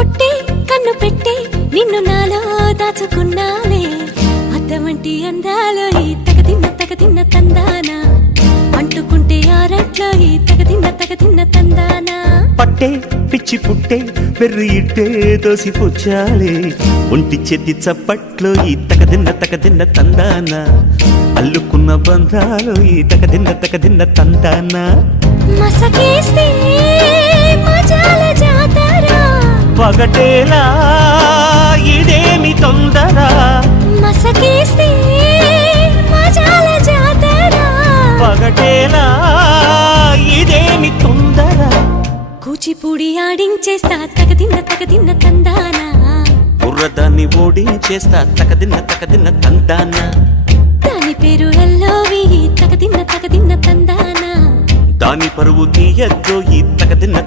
కొట్టే కన్ను పెట్టే నిన్ను నాలో దాచుకున్నాలే అద్దమంటి అందాలో ఈ తగదిన్న తందానా అంటుకుంటే ఆరట్లో ఈ తగదిన్న తందానా పట్టే పిచ్చి పుట్టే వెర్రి ఇట్టే దోసి పుచ్చాలే ఒంటి చేతి చప్పట్లో ఈ తగదిన్న తందాన అల్లుకున్న బంధాలు ఈ తగదిన్న తందాన మసకేస్తే మజాల జాతర పగటేలా ఇదేమి తొందర మసకేస్తే మజాల జాతర పగటేలా ఇదేమి తొందర కూచిపూడి ఆడించేస్తా తగదిన్న తందానా బుర్రదాన్ని ఓడించేస్తా తగదిన్న తందాన దాని పేరు ఎల్లోవి తగదిన్న తందానా దాని పరువు తీయద్దో ఈ తగదిన్న